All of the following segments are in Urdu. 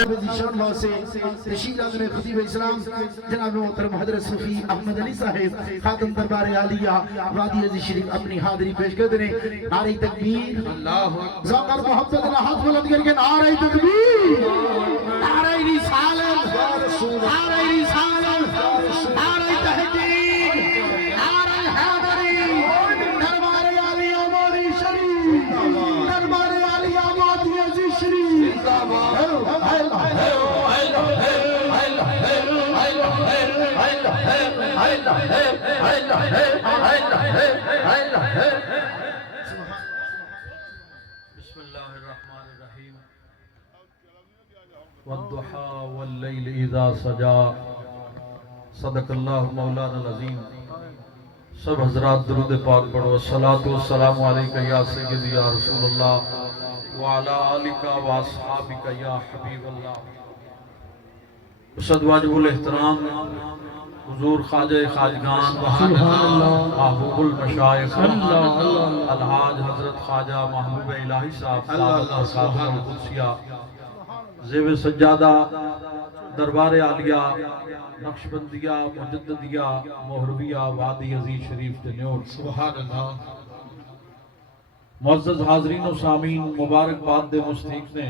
شان واسے تشریف لانے خطیب اسلام جناب محترم حضرت صوفی احمد علی صاحب خاتم دربار عالیہ وادی عزیز شریف اپنی حاضری پیش کر دیں. نعرہ تکبیر، ذوق اور محبت اللہ ہاتھ بلند کر کے نعرہ تکبیر، نعرہ رسالت، نعرہ رسالت، نعرہ تحقیق، نعرہ حیدری، دربار عالیہ وادی شریف، دربار عالیہ وادی عزیز شریف. بسم اللہ الرحمن الرحیم. والضحى واللیل اذا سجا. صدق اللہ مولانا العظیم. سب حضرات درود پاک پڑھو. الصلاۃ والسلام علیکہ یا سیدی یا رسول اللہ وعلی آلک واصحابک یا حبیب اللہ. اسد واجب الاحترام حضور خواجہ خواجگان محبوب المشائخ الحاج حضرت خواجہ محبوب الہی صاحب القدسیہ زیب سجادہ دربار عالیہ نقشبندیہ مجددیہ مہرویہ وادی عزیز شریف جنیور. سبحان اللہ. معزز حاضرین و سامعین، مبارکباد دے مستحق نے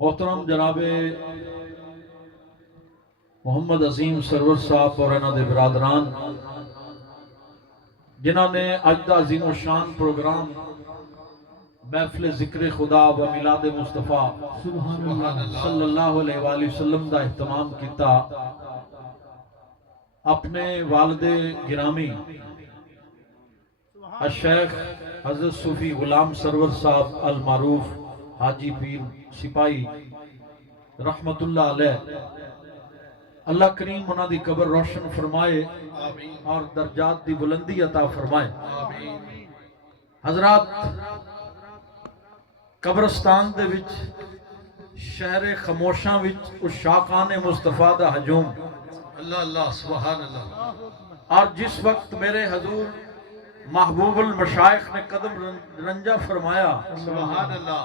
محترم جناب محمد عظیم سرور صاحب اور انہاں دے برادران جنہاں نے اج دا عظیم و شان پروگرام محفل ذکر خدا و میلاد مصطفیٰ صلی اللہ علیہ وآلہ وسلم دا اہتمام کیتا. اپنے والد گرامی الشیخ حضرت صوفی غلام سرور صاحب المعروف حاجی پیر سپاہی رحمت اللہ علیہ، اللہ کریم انہاں دی قبر روشن فرمائے اور درجات دی بلندی عطا فرمائے. حضرات، قبرستان دے وچ شہر خموشاں وچ عشاقان مصطفیٰ دا ہجوم. اللہ اللہ سبحان اللہ. اور جس وقت میرے حضور محبوب المشائخ نے قدم رنجہ فرمایا، سبحان اللہ،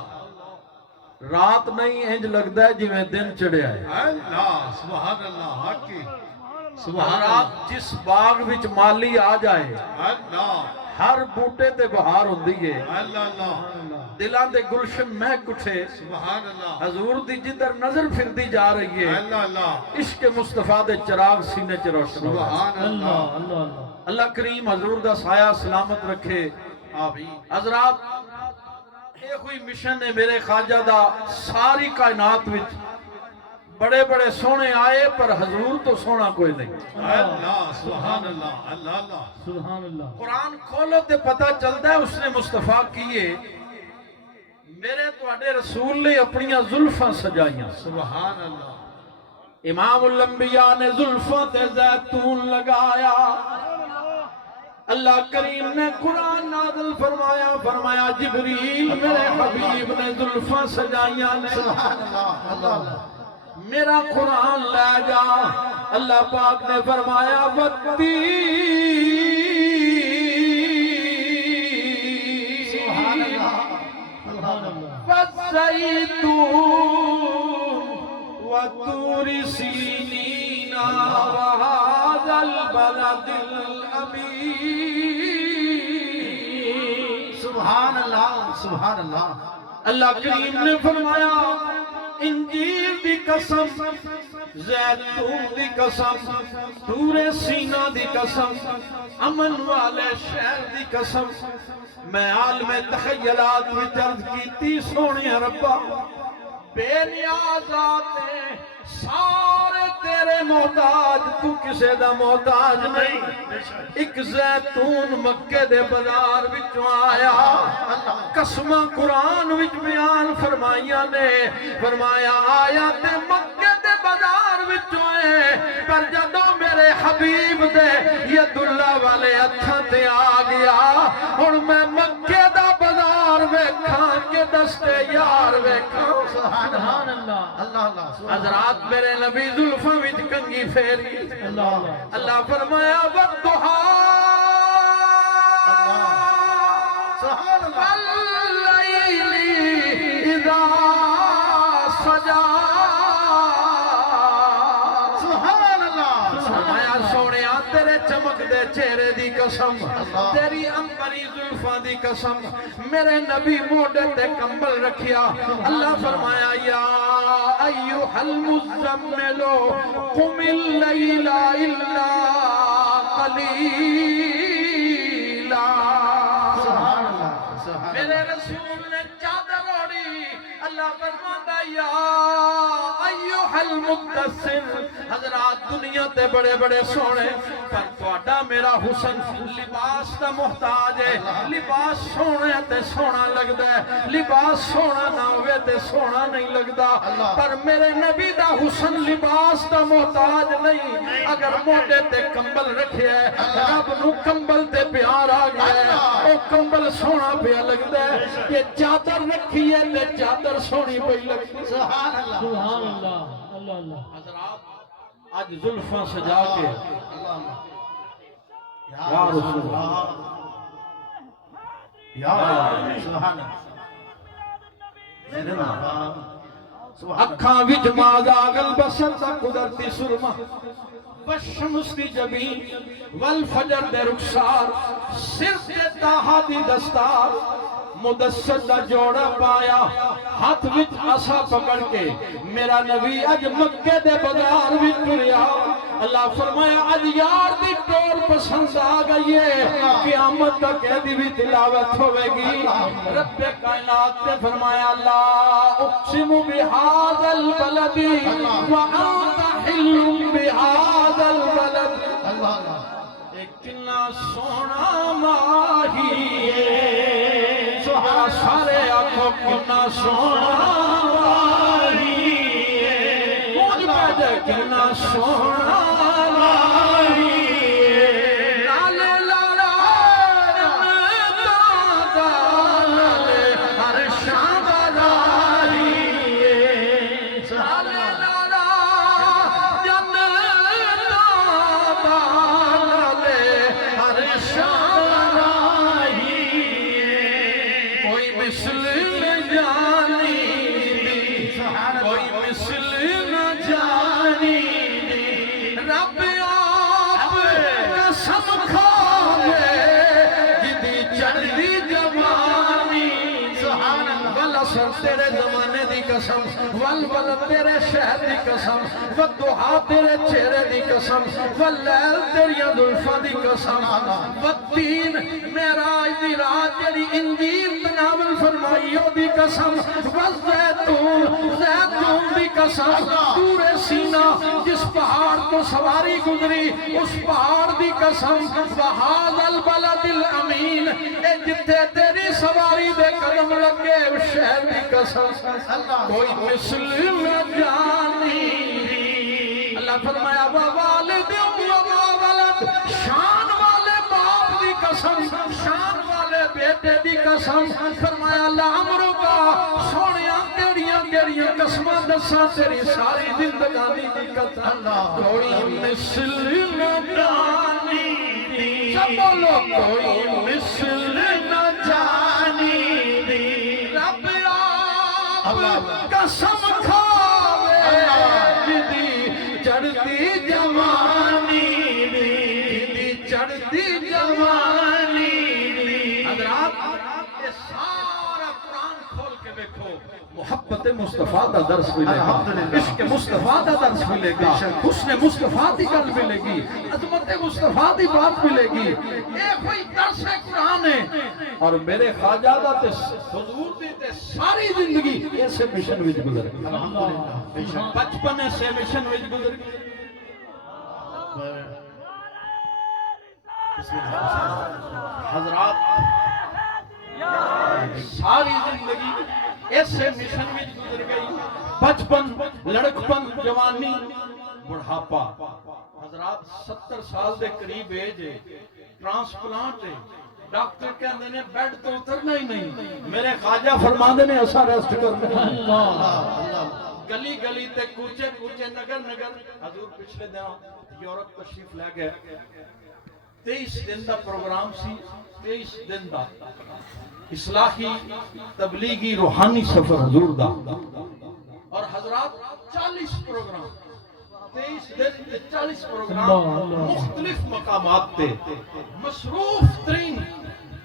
رات نہیں انج لگتا ہے جی میں دن چڑھے آئے. اللہ سبحان اللہ. حقی سبحان اللہ. جس باغ وچ مالی آ جائے، اللہ، ہر بوٹے تے بہار ہوندی ہے. اللہ اللہ. دلان دے گلشن مہک اٹھے. سبحان اللہ. حضور دی جدھر نظر پھردی جا رہی ہے، اللہ اللہ، عشق مصطفیٰ دے چراغ سینے چ روشن. سبحان اللہ. اللہ کریم حضور دا سایہ سلامت رکھے. آمین. حضرات، یہ کوئی مشن ہے میرے خواجہ دا. ساری کائنات وچ بڑے بڑے سونے آئے پر حضور تو سونا کوئی نہیں. اللہ سبحان اللہ. اللہ اللہ سبحان اللہ. قرآن کھولو تے پتہ چلتا ہے اس نے مصطفیٰ کیے میرے تواڈے رسول نے اپنیاں زلفاں سجائیاں. سبحان اللہ. امام الانبیاء نے زلفاں تے زیتون لگایا. اللہ کریم نے قرآن نازل فرمایا، فرمایا جبریل میرے حبیب نے زلفاں سجائیاں نے. سبحان اللہ. اللہ اللہ. میرا قرآن لے جا. اللہ پاک نے فرمایا وَالتِّينِ وَالزَّيْتُونِ وَالطُّورِ سِينِينَ وَهَذَا الْبَلَدِ الْأَمِينِ. سبحان اللہ. سبحان اللہ. اللہ کریم نے فرمایا انجیل دی قسم، زیتون دی قسم، طور سینہ دی قسم، امن والے شہر دی قسم. میں عالم تخیلات میں عرض کیتی سونے ربا بے نیاز آتے سارے تیرے محتاج، تو کسے دا محتاج نہیں. ایک زیتون مکے دے بازار وچوں آیا. قسمہ قرآن وچ بیان فرمائیاں نے، فرمایا آیا تے مکے دے بازار وچوں ہے پر جدوں میرے حبیب دے ید اللہ والے ہتھاں تے آ گیا. ہن میں مکے دا بازار ویکھاں کہ دستے یار ویکھاں. سبحان اللہ. اللہ اللہ. حضرات میرے نبی زلفاں وچ کنگھی پھیری. اللہ فرمایا والضحیٰ واللیل اذا سجا سبحان اللہ فرمایا سونیا تیرے چمک دے چہرے دی قسم تیری امبری زلفاں دی قسم میرے نبی موڈے تے کمبل رکھیا اللہ فرمایا یا ایوہ المزمل قم اللیل الا قلیلا سبحان اللہ سبحان میرے رسول نے چادر اوڑی اللہ فرماتا یا ایوہ المدثر حضرات دنیا تے بڑے بڑے سونے پر تواڈا میرا حسن لباس دا محتاج ہے لباس سونے تے سونا لگدا ہے لباس سونا نہ ہوئے تے سونا نہیں لگدا پر میرے نبی دا حسن لباس دا محتاج نہیں اگر موڈے تے کمبل رکھیا ہے رب نو کمبل تے پیار آ گیا ہے او کمبل سونا پیا لگدا ہے یہ چادر رکھی ہے تے چادر سونی پئی لگدی ہے سبحان اللہ سبحان اللہ اللہ اللہ حضرات آج زلفاں سجا کے یا رسول اللہ یا سبحان اللہ اکھاں وچ ماغاغل بسن دا قدرتی سرما بشمس دی جبین والفجر دے رخسار سر تے تاہا دی دستار مدثر دا جوڑا پایا ہاتھ وچ عصا پکڑ کے میرا نبی اج مکے دے بازار وچ ٹریا اللہ فرمایا اج یار دی ٹور پسند آ گئی ہے قیامت تک دی بھی تلاوت ہوے گی رب کائنات نے فرمایا لا اقسم بهذا البلد وانت حل بهذا البلد اللہ اللہ ایک کتنا سونا ماہی ہے سارے آنکھوں کتنا سونا ماہی ہے مجھ پہ کتنا سونا ماہی ہے لالے لالا لالے ہر شام داری ہے لالے لالا لالے ہر شام داری کوئی مثل نہ جانی کوئی مثل نہ جانی رب آپ قسم کھاوے جدی چڑھدی جوانی والعصر تیرے زمانے دی قسم والبلد تیرے شہر دی قسم والضحا تیرے چہرے دی قسم واللیل تیریاں زلفاں دی قسم والتین معراج دی رات جڑی انجیل تناول فرمائیو دی قسم والزیتون زیتون دی قسم طور سینہ جس پہاڑ تو سواری گزری اس پہاڑ دی قسم وہذا البلد الامین اے جتھے تیری سواری دے قدم لگے اس شہر دی قسم کوئی مثل نہ جانی اللہ فرمایا ووالد وولد شان والے باپ دی قسم شان والے بیٹے دی قسم فرمایا لامرو کا سونیاں تیریاں تیریاں قسماں دساں تیری ساری زندگانی دی قسم کوئی مثل نہ جانی سب بولو کوئی مثل نہ جانی رب آپ قسم کھاوے جدی چڑھتی جوانی جدی چڑھتی جوانی حضرات یہ سارا قرآن کھول کے دیکھو محبت مصطفیٰ دا درس ملے گا عشق مصطفیٰ دا درس ملے گا حسن مصطفیٰ دی گل ملے گی عظمت مصطفیٰ دی بات ملے گی ایک کوئی درس قرآن ہے اور میرے خواجہ دا تے حضور دی تے ساری زندگی ایسے مشن وچ گزر گئی بچپن سے مشن وچ گزر گئی حضرات ساری زندگی ایسے مشن میں گزر گئی بچپن لڑکپن جوانی بڑھاپا حضرات 70 سال دے قریب ایج ہے ٹرانسپلانٹ ہے ڈاکٹر کہندے نے بیڈ تو اترنا ہی نہیں میرے خواجہ فرماندے نے ایسا ریسٹ کرنا گلی گلی تے کوچے کوچے نگر نگر حضور پچھلے دن یورپ تشریف لے گئے 23 دن دا پروگرام سی 23 دن دا اصلاحی تبلیغی روحانی سفر حضور دا اور حضرات حضرات 40 پروگرام 23 دن 40 پروگرام اللہ۔ مختلف مقامات تے مصروف ترین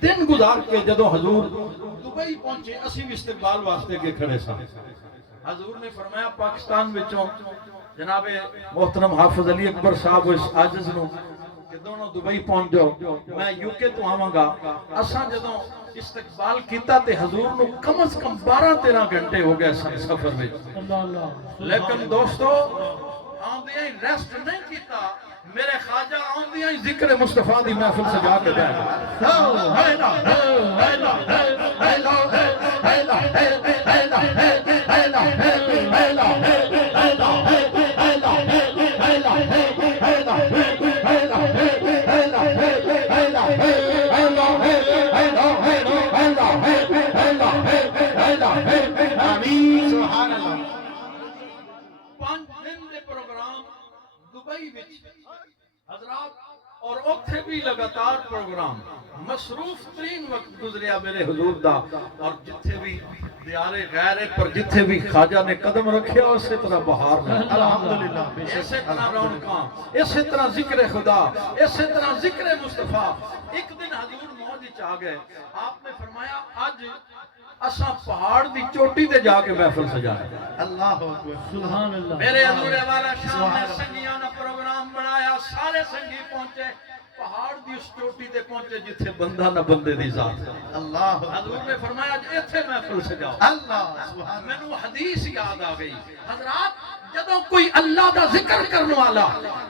دن گزار کے جدو حضور دبئی پہنچے اسی بھی استقبال واسطے کے کھڑے سا حضور نے فرمایا پاکستان وچوں جناب محترم حافظ علی اکبر صاحب اس عاجز نو کہ دونوں دبئی پہنچ جاؤ میں یو کے تو آواں گا اساں جدوں استقبال کیتا تے حضور نو کم از کم 12-13 گھنٹے ہو گئے سفر وچ اللہ اللہ لیکن دوستو آندیاں ہی ریسٹ نہیں کیتا میرے خواجہ آندیاں ہی ذکر مصطفیٰ دی محفل سجا کے دے آمین سبحان اللہ 5 دن دے پروگرام دبئی وچ حضرات اور اوتھے بھی لگاتار پروگرام مصروف ترین وقت گزریا میرے حضور دا اور جتھے بھی دیارے غیر پر جتھے بھی خواجہ نے قدم رکھیا اسی طرح بہار میں الحمدللہ بے شک اسی طرح رونقاں اسی طرح ذکر خدا اسی طرح ذکر مصطفیٰ ایک دن حضور موج وچ آ گئے آپ نے فرمایا آج اساں پہاڑ دی چوٹی تے جا کے محفل سجایا اللہ اکبر سبحان اللہ میرے حضور والا شام نے سنگیاں نا پروگرام بنایا سارے سنگی پہنچے پہاڑ دی اس چوٹی تے پہنچے جتھے بندہ نہ بندے دی ذات اللہ حضور نے فرمایا ایتھے محفل سجاؤ اللہ سبحان میں نو حدیث یاد آ گئی حضرات جدوں کوئی اللہ دا ذکر کرنے والا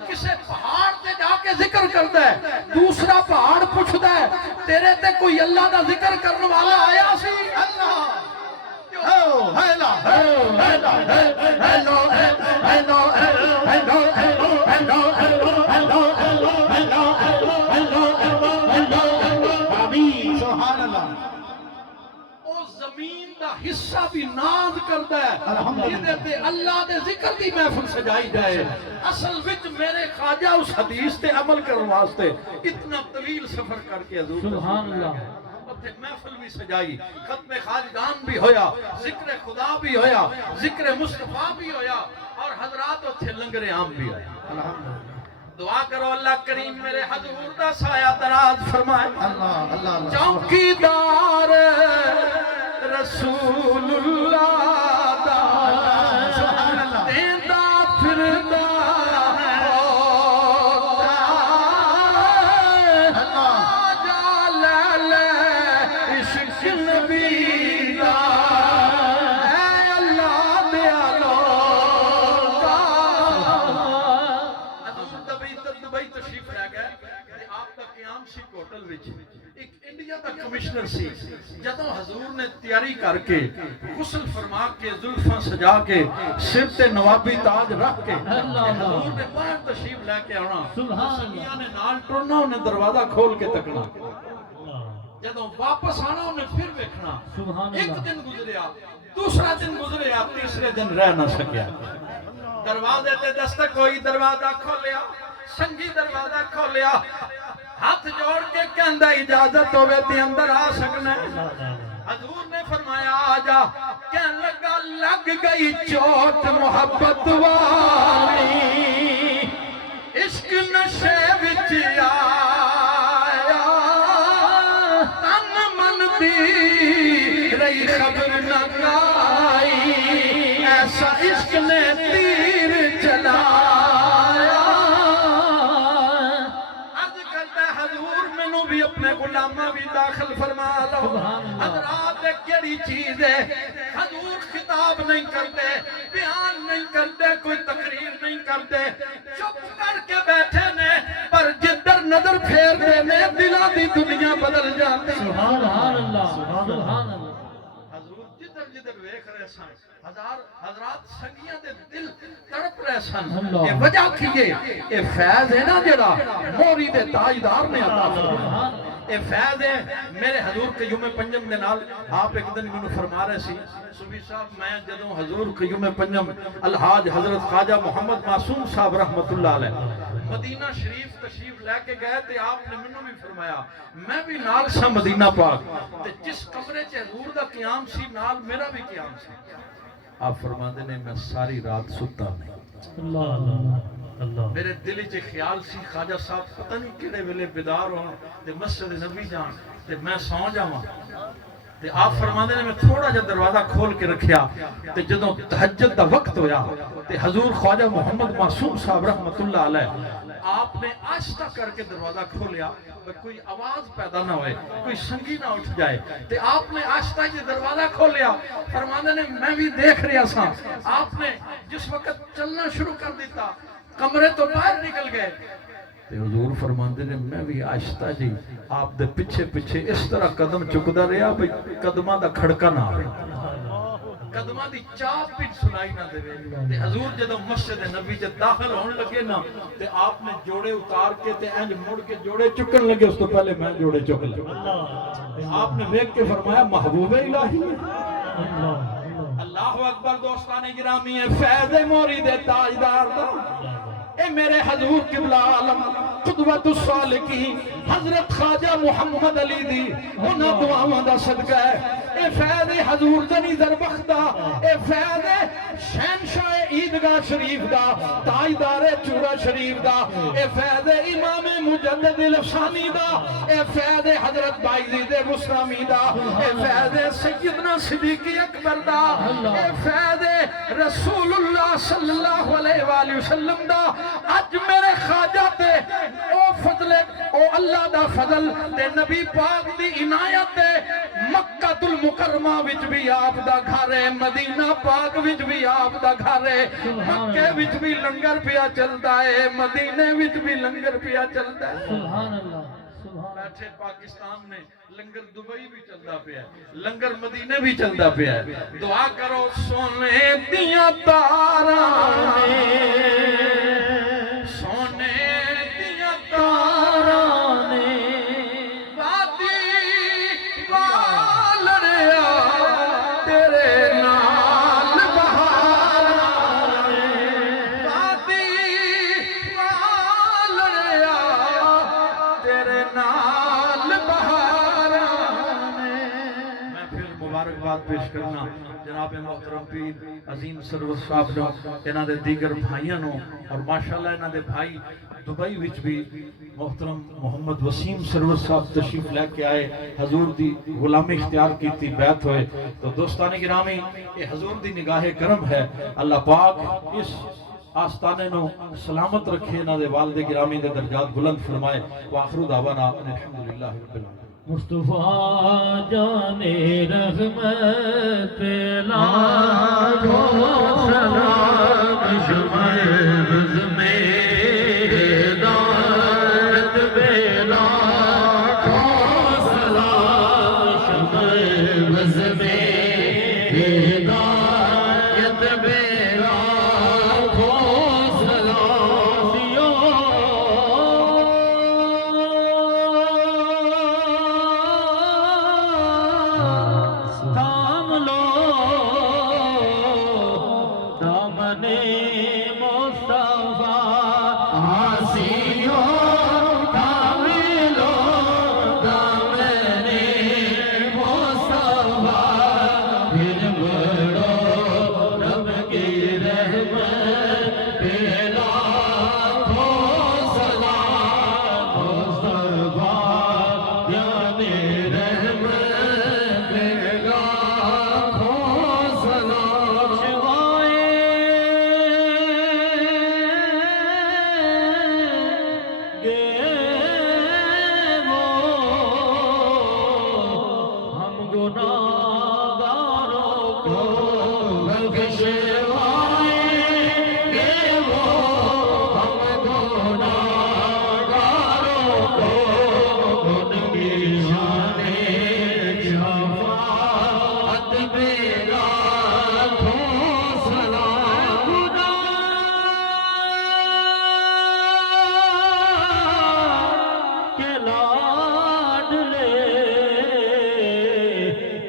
کسے پہاڑ تے جا کے ذکر کرتا ہے دوسرا پہاڑ پوچھتا ہے تیرے تے کوئی اللہ دا ذکر کرنے والا آیا سی اللہ آمین سبحان اللہ زمین دا حصہ بھی ناز کرتا ہے جدے تے اللہ دے ذکر دی محفل سجائی جائے اصل وچ میرے خواجہ اس حدیث تے عمل کرنے واسطے اتنا طویل سفر کر کے حضور سبحان اللہ اتنے محفل بھی سجائی ختم خواجگان بھی ہویا ذکر خدا بھی ہویا ذکر مصطفیٰ بھی ہویا اور حضرات اتنے لنگر عام بھی ہویا الحمدللہ دعا کرو اللہ کریم میرے حضور دا سایہ دراز فرمائے اللہ اللہ چوکیدار رسول اللہ دا سبحان اللہ دیندہ پھردا ہوتا اللہ جا لے لے عشق نبی دا اے اللہ دیالو کا حضور دبئی تشریف لے گئے کہ آپ کا قیام سی ہوٹل وچ ایک انڈیا دا کمشنر سی جدوں حضور نے تیاری کر کے غسل فرما کے زلفاں سجا کے سر تے نوابی تاج رکھ کے حضور نے باہر تشریف لے کے آنا سنگیاں نے نال ٹرنا انہیں دروازہ کھول کے تکنا جدوں واپس آنا انہیں پھر ویکھنا ایک دن گزریا دوسرا دن گزریا تیسرے دن رہ نہ سکیا دروازے تے دستک ہوئی دروازہ کھولیا سنگی دروازہ کھولیا ہاتھ جوڑ کے کہندا اجازت ہوے تے اندر آ سکنا حضور نے فرمایا آجا کہن لگا لگ گئی چوٹ محبت والی عشق نشے وچ آیا تن من دی رہی خبر نہ آئی ایسا عشق نے تیر چلایا عرض کرتا ہے حضور مینوں بھی اپنے غلامہ بھی داخل فرما لو حضرات کیڑی چیز ہے حضور خطاب نہیں کرتے بیان نہیں کرتے کوئی تقریر نہیں کرتے چپ کر کے بیٹھے نے پر جدھر نظر پھیرتے نے دلاں دی دنیا بدل جاتی سبحان اللہ سبحان اللہ حضور جدھر جدھر ویکھ رہے سن حضرات سنگیاں دے دل تڑپ رہے سن یہ وجہ کی یہ فیض ہے نا جڑا موری دے تاجدار نے عطا فرمایا یہ فیض ہے میرے حضور قیوم پنجم دے نال آپ ایک دن مینوں فرما رہے سی صوفی صاحب میں جدوں حضور قیوم پنجم الحاج حضرت خواجہ محمد معصوم صاحب رحمت اللہ علیہ مدینہ شریف تشریف لے کے گئے تے آپ نے مینوں بھی فرمایا میں بھی نال سا مدینہ پاک تے جس کمرے چ حضور دا قیام سی نال میرا بھی قیام سی آپ فرماندے نے میں ساری رات ستا نہیں، اللہ اللہ اللہ میرے دل چ خیال سی خواجہ صاحب پتہ نہیں کہڑے ویلے بیدار ہون تے مسجد نبی جان تے میں سو جاواں تے آپ فرماندے نے میں تھوڑا جا دروازہ کھول کے رکھیا تے جدوں تہجد دا وقت ہویا تے حضور خواجہ محمد معصوم صاحب رحمت اللہ علیہ آپ نے آہستہ کر کے دروازہ کھولیا کوئی آواز پیدا نہ ہوئے، کوئی سنگی نہ اٹھ جائے تے آپ نے آہستہ یہ دروازہ کھولیا، فرماندے نے میں بھی دیکھ رہا سا، آپ نے جس وقت چلنا شروع کر دیتا کمرے تو باہر نکل گئے تے حضور فرماندے نے میں بھی آہستہ جی آپ دے پیچھے پیچھے اس طرح قدم چکدا رہا بھئی قدماں دا کھڑکا نہ آئے، قدماں دی چاپ بھی سنائی نہ دے تے حضور جدوں مسجد نبی چ داخل ہون لگے نا تے آپ نے جوڑے اتار کے تے انج مڑ کے جوڑے چکن لگے، اس تو پہلے میں جوڑے چک لے، آپ نے دیکھ کے فرمایا محبوب الہی اللہ اکبر۔ دوستان گرامی ہے فیض مرید تاجدار دا اے میرے حضور قبلہ عالم قدوۃ الصالحین حضرت خواجہ محمد علی دی انہاں دعاواں دا صدقہ ہے، اے فیض حضور زنی زربخت دا، اے فیض شہنشاہ عیدگاہ شریف دا، تاجدار چورا شریف دا، اے فیض امام مجدد الافسانی دا، اے فیض حضرت بائزید بسرامی دا، اے فیض سیدنا صدیق اکبر دا، اے فیض رسول اللہ صلی اللہ علیہ وآلہ وسلم دا۔ اج میرے خواجہ تے او فضل او اللہ دا فضل تے نبی پاک دی عنایت تے مکہ المکرمہ وچ بھی آپ دا گھر ہے، مدینہ پاک وچ بھی آپ دا گھر ہے، مکہ وچ بھی لنگر پیا چلدا ہے، مدینے وچ بھی لنگر پیا چلدا ہے، سبحان اللہ سبحان بیٹھے پاکستان میں لنگر دبئی بھی چلدا پیا ہے، لنگر مدینے بھی چلدا پیا ہے، دعا کرو سونے دیاں تاراں سونے دیاں تاراں نے وادی والڑیا تیرے نال بہاراں نے وادی والڑیا تیرے نال بہاراں نے۔ میں پھر مبارکباد پیش کرنا جناب محترم پیر عظیم سرور صاحب نو، انہاں دے دیگر بھائیاں نو، اور ماشاءاللہ انہاں دے بھائی دبئی وچ بھی محترم محمد وسیم سرور صاحب تشریف لے کے آئے، حضور دی غلامی اختیار کیتی بیعت ہوئے۔ تو دوستان گرامی یہ حضور دی نگاہ کرم ہے، اللہ پاک اس آستانے نو سلامت رکھے، انہاں دے والد گرامی دے درجات بلند فرمائے۔ وآخر دعوانا ان الحمدللہ رب العالمین۔ مصطفیٰ جان رحمت لاکھوں سلام شمع بز میں ہدایت بے لاکھوں سلام شمع بز میں ہدایت بے لاکھوں سلام دیو تھام لو دامن مصطفیٰ آسیوں تھام لو دامن مصطفیٰ پھر بڑھو رب کی رحمت پہ لاکھوں سلام مصطفیٰ جان رحمت پہ لاکھوں سلام شوائے گے وہ ہم گناہگاروں کو بخش گے وہ ہم گناہگاروں کو ان کی شان شفاعت بے لاکھوں سلام کے لاڈلے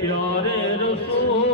پیارے رسول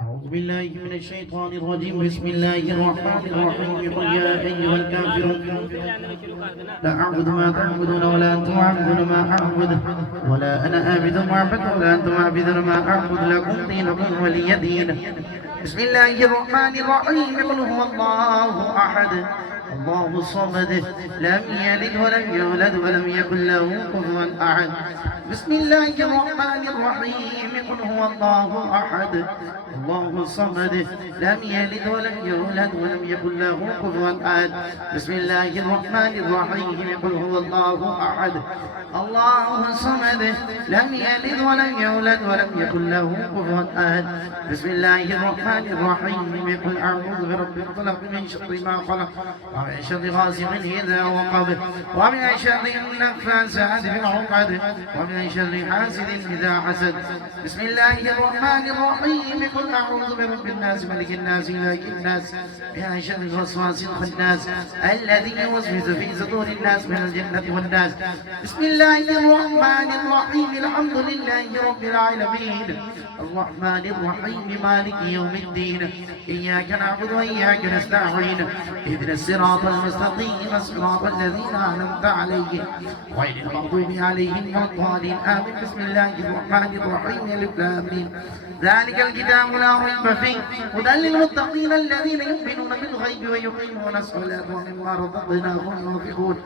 أعوذ بالله من الشيطان الرجيم بسم الله الرحمن الرحيم قل يا أيها الكافرون لا أعبد ما تعبدون ولا أنتم عابدون ما أعبد ولا أنا عابد ما أعبد ولا أنتم عابدون ما أعبد لكم دينكم ولي دين بسم الله الرحمن الرحيم قل هو الله أحد الله الصمد لم يلد ولم يولد ولم يكن له كفوا أحد بسم الله الرحمن الرحيم قل هو الله أحد الله الصمد لم يلد ولم يولد ولم يكن له كفوا أحد بسم الله الرحمن الرحيم قل هو الله أحد الله الصمد لم يلد ولم يولد ولم يكن له كفوا أحد بسم الله الرحمن الرحيم قل أعوذ برب الفلق من شر ما خلق ومن شر غاسق إذا وقب ومن شر النفاثات في العقد ومن شر حاسد إذا حسد بسم الله الرحمن الرحيم قل أعوذ برب الناس ملك الناس إله الناس من شر الوسواس الخناس الذي يوسوس في صدور الناس من الجنة والناس بسم الله الرحمن الرحيم الحمد لله رب العالمين الرحمن الرحيم مالك يوم الدين إياك نعبد وإياك نستعين اهدنا الصراط المستقيم صراط الذين أنعمت عليهم غير المغضوب عليهم ولا الضالين آمين بسم الله الرحمن الرحيم ألف لام ميم ذلك الكتاب لا ريب فيه هدى للمتقين الذين يؤمنون بالغيب ويقيمون الصلاة ومما رزقناهم ينفقون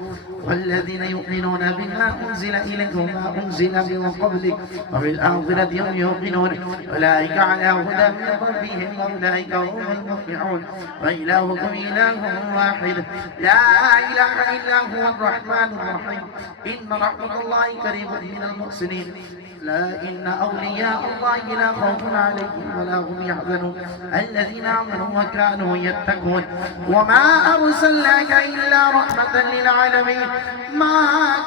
والذين يؤمنون بما أنزل إليك وما أنزل من قبلك وبالآخرة هم يوقنون أولئك على هدى من ربهم وأولئك هم المفلحون وإلهكم إله واحد لا إله إلا هو الرحمن الرحيم إن رحمة الله قريب من المحسنين لا إن أولياء الله لا خوف عليهم ولا هم يحزنون الذين آمنوا وكانوا يتقون وما أرسلناك إلا رحمة للعالمين ما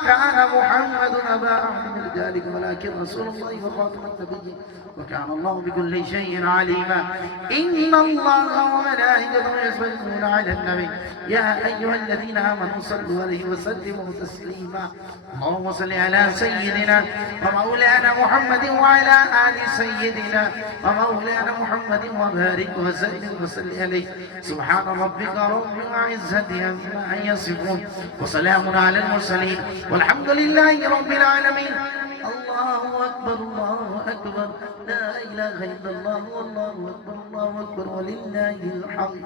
كان محمد أبا أحد من رجالكم ولكن رسول الله وخاتم النبيين وكان الله بكل شيء عليما إن الله وملائكته يصلون على النبي يا أيها الذين آمنوا صلوا عليه وسلموا تسليما اللهم صل على سيدنا ومولانا محمد وعلى آل سيدنا ومولانا محمد وبارك وسلم وصل عليه سبحان ربك رب العزة عما يصفون وسلام على المرسلين والحمد لله رب العالمين الله أكبر الله أكبر لا إله إلا الله والله أكبر الله أكبر ولله الحمد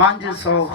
500